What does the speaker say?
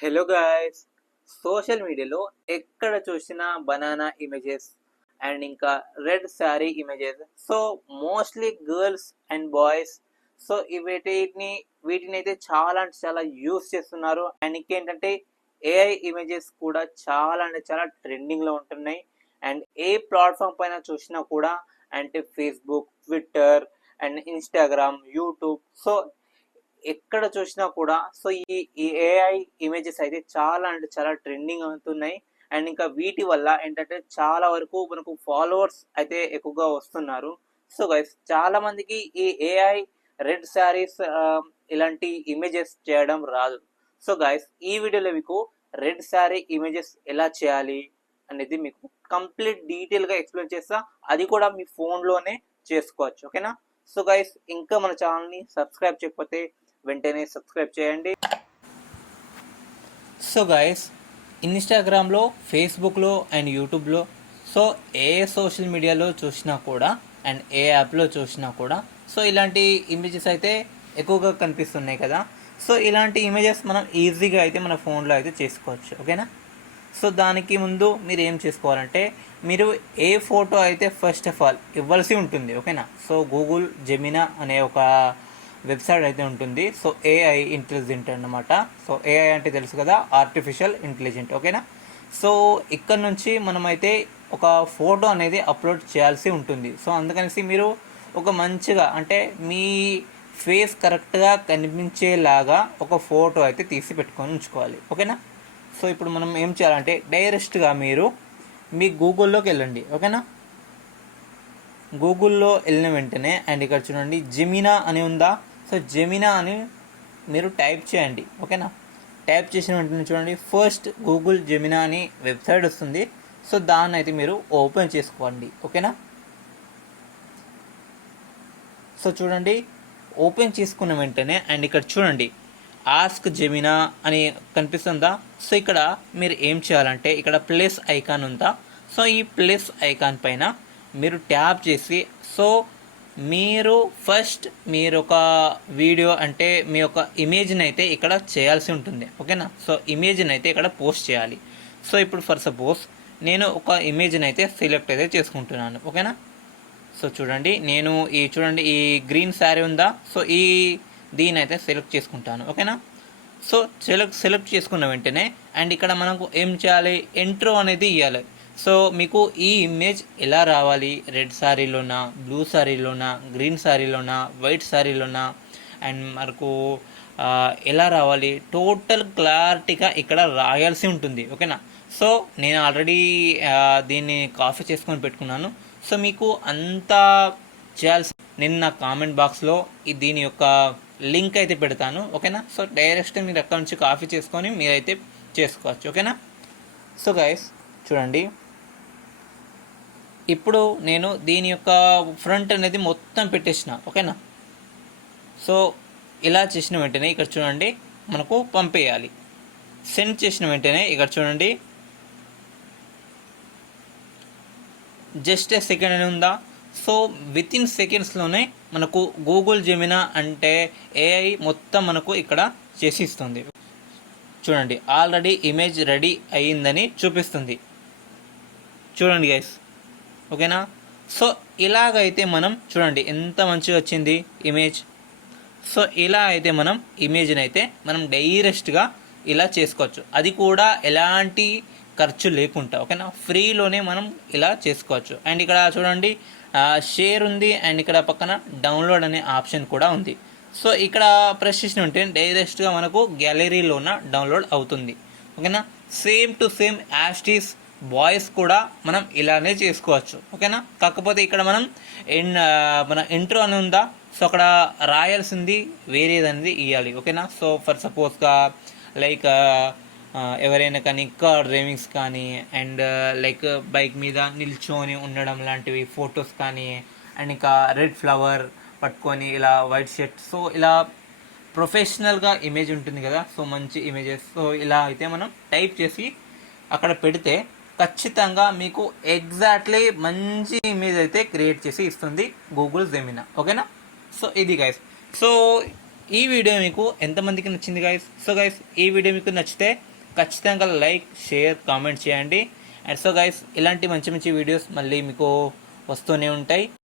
Hello guys, social మీడియాలో ఎక్కడ చూసినా బనానా ఇమేజెస్ అండ్ ఇంకా red sari images. So mostly girls and boys so వీటిని అయితే చాలా అంటే చాలా యూస్ చేస్తున్నారు. అండ్ ఇంకేంటంటే ఏఐ ఇమేజెస్ కూడా చాలా అంటే చాలా ట్రెండింగ్లో ఉంటున్నాయి. అండ్ ఏ ప్లాట్ఫామ్ పైన చూసినా కూడా అంటే Facebook, Twitter and Instagram, YouTube, so ఎక్కడ చూసినా కూడా సో ఈ ఏఐ ఇమేజెస్ అయితే చాలా అంటే చాలా ట్రెండింగ్ అవుతున్నాయి. అండ్ ఇంకా వీటి వల్ల ఏంటంటే చాలా వరకు మనకు ఫాలోవర్స్ అయితే ఎక్కువగా వస్తున్నారు. సో గైస్, చాలా మందికి ఈ ఏఐ రెడ్ శారీస్ ఇలాంటి ఇమేజెస్ చేయడం రాదు. సో గైస్, ఈ వీడియోలో మీకు రెడ్ శారీ ఇమేజెస్ ఎలా చేయాలి అనేది మీకు కంప్లీట్ డీటెయిల్గా ఎక్స్ప్లెయిన్ చేస్తా. అది కూడా మీ ఫోన్లోనే చేసుకోవచ్చు, ఓకేనా? సో గైస్, ఇంకా మన ఛానల్ని సబ్స్క్రైబ్ చేయకపోతే వెంటనే సబ్స్క్రైబ్ చేయండి. సో గైస్, ఇన్స్టాగ్రామ్లో, ఫేస్బుక్లో అండ్ యూట్యూబ్లో సో ఏ సోషల్ మీడియాలో చూసినా కూడా అండ్ ఏ యాప్లో చూసినా కూడా సో ఇలాంటి ఇమేజెస్ అయితే ఎక్కువగా కనిపిస్తున్నాయి కదా. సో ఇలాంటి ఇమేజెస్ మనం ఈజీగా అయితే మన ఫోన్లో అయితే చేసుకోవచ్చు, ఓకేనా? సో దానికి ముందు మీరు ఏం చేసుకోవాలంటే మీరు ఏ ఫోటో అయితే ఫస్ట్ ఆఫ్ ఆల్ ఇవ్వాల్సి ఉంటుంది, ఓకేనా? సో గూగుల్ జెమినా అనే ఒక వెబ్సైట్ అయితే ఉంటుంది. సో ఏఐ ఇంటెలిజెంట్ అన్నమాట. సో ఏఐ అంటే తెలుసు కదా, ఆర్టిఫిషియల్ ఇంటెలిజెంట్, ఓకేనా? సో ఇక్కడ నుంచి మనమైతే ఒక ఫోటో అనేది అప్లోడ్ చేయాల్సి ఉంటుంది. సో అందుకనేసి మీరు ఒక మంచిగా అంటే మీ ఫేస్ కరెక్ట్గా కనిపించేలాగా ఒక ఫోటో అయితే తీసి పెట్టుకొని ఉంచుకోవాలి, ఓకేనా? సో ఇప్పుడు మనం ఏం చేయాలంటే డైరెక్ట్గా మీరు మీ గూగుల్లోకి వెళ్ళండి, ఓకేనా? గూగుల్లో వెళ్ళిన వెంటనే అండ్ ఇక్కడ చూడండి జెమినా అని ఉందా. సో జెమినా అని మీరు టైప్ చేయండి, ఓకేనా? టైప్ చేసిన వెంటనే చూడండి ఫస్ట్ గూగుల్ జెమినా అని వెబ్సైట్ వస్తుంది. సో దాన్ని అయితే మీరు ఓపెన్ చేసుకోండి, ఓకేనా? సో చూడండి, ఓపెన్ చేసుకున్న వెంటనే అండ్ ఇక్కడ చూడండి ఆస్క్ జెమినా అని కనిపిస్తుందా. సో ఇక్కడ మీరు ఏం చేయాలంటే ఇక్కడ ప్లస్ ఐకాన్ ఉందా. సో ఈ ప్లస్ ఐకాన్ పైన మీరు ట్యాప్ చేసి సో మీరు ఫస్ట్ మీరు ఒక వీడియో అంటే మీ యొక్క ఇమేజ్ని అయితే ఇక్కడ చేయాల్సి ఉంటుంది, ఓకేనా? సో ఇమేజ్ని అయితే ఇక్కడ పోస్ట్ చేయాలి. సో ఇప్పుడు ఫర్ సపోజ్ నేను ఒక ఇమేజ్ని అయితే సెలెక్ట్ అయితే చేసుకుంటున్నాను, ఓకేనా? సో చూడండి నేను ఈ గ్రీన్ శారీ ఉందా. సో దీని అయితే సెలెక్ట్ చేసుకుంటాను, ఓకేనా? సో సెలెక్ట్ చేసుకున్న వెంటనే అండ్ ఇక్కడ మనకు ఏం చేయాలి, ఇంట్రో అనేది ఇవ్వాలి. సో మీకు ఈ ఇమేజ్ ఎలా రావాలి, రెడ్ శారీలోనా, బ్లూ శారీలోనా, గ్రీన్ శారీలోనా, వైట్ శారీలోనా అండ్ మనకు ఎలా రావాలి టోటల్ క్లారిటీగా ఇక్కడ రాయాల్సి ఉంటుంది, ఓకేనా? సో నేను ఆల్రెడీ దీన్ని కాపీ చేసుకొని పెట్టుకున్నాను. సో మీకు అంతా చేయాల్సి నేను నా కామెంట్ బాక్స్లో దీని యొక్క లింక్ అయితే పెడతాను, ఓకేనా? సో డైరెక్ట్ మీరు అక్కడ నుంచి కాపీ చేసుకొని మీరైతే చేసుకోవచ్చు, ఓకేనా? సో గైస్ చూడండి, ఇప్పుడు నేను దీని యొక్క ఫ్రంట్ అనేది మొత్తం పెట్టేసిన, ఓకేనా? సో ఇలా చేసిన వెంటనే ఇక్కడ చూడండి మనకు పంపేయాలి. సెండ్ చేసిన వెంటనే ఇక్కడ చూడండి జస్ట్ ఏ సెకండ్ అని ఉందా. సో విత్ ఇన్ సెకండ్స్లోనే మనకు గూగుల్ జెమినా అంటే ఏఐ మొత్తం మనకు ఇక్కడ చేసి ఇస్తుంది. చూడండి ఆల్రెడీ ఇమేజ్ రెడీ అయ్యిందని చూపిస్తుంది, చూడండి గైస్, ఓకేనా? సో ఇలాగైతే మనం చూడండి ఎంత మంచిగా వచ్చింది ఇమేజ్. సో ఇలా అయితే మనం ఇమేజ్ని అయితే మనం డైరెక్ట్గా ఇలా చేసుకోవచ్చు, అది కూడా ఎలాంటి ఖర్చు లేకుండా, ఓకేనా? ఫ్రీలోనే మనం ఇలా చేసుకోవచ్చు. అండ్ ఇక్కడ చూడండి షేర్ ఉంది అండ్ ఇక్కడ పక్కన డౌన్లోడ్ అనే ఆప్షన్ కూడా ఉంది. సో ఇక్కడ ప్రెస్ చేసిన ఉంటే డైరెక్ట్గా మనకు గ్యాలరీలోన డౌన్లోడ్ అవుతుంది, ఓకేనా? సేమ్ టు సేమ్ యాస్టీస్ బాయ్స్ కూడా మనం ఇలానే చేసుకోవచ్చు, ఓకేనా? కాకపోతే ఇక్కడ మనం మన ఇంట్రో అని ఉందా. సో అక్కడ రాయాల్సింది వేరేదనేది ఇవ్వాలి, ఓకేనా? సో ఫర్ సపోజ్గా లైక్ ఎవరైనా కానీ కార్ డ్రైవింగ్స్ కానీ అండ్ లైక్ బైక్ మీద నిల్చొని ఉండడం లాంటివి ఫొటోస్ కానీ అండ్ ఇంకా రెడ్ ఫ్లవర్ పట్టుకొని ఇలా వైట్ షర్ట్, సో ఇలా ప్రొఫెషనల్గా ఇమేజ్ ఉంటుంది కదా. సో మంచి ఇమేజెస్ సో ఇలా అయితే మనం టైప్ చేసి అక్కడ పెడితే ఖచ్చితంగా మీకు ఎగ్జాక్ట్లీ మంచి ఇమేజ్ అయితే క్రియేట్ చేసి ఇస్తుంది గూగుల్ జెమినా, ఓకేనా? సో ఇది గైస్. సో ఈ వీడియో మీకు ఎంతమందికి నచ్చింది గైస్? సో గైస్, ఈ వీడియో మీకు నచ్చితే ఖచ్చితంగా లైక్, షేర్, కామెంట్ చేయండి. అండ్ సో గైస్, ఇలాంటి మంచి మంచి వీడియోస్ మళ్ళీ మీకు వస్తూనే ఉంటాయి.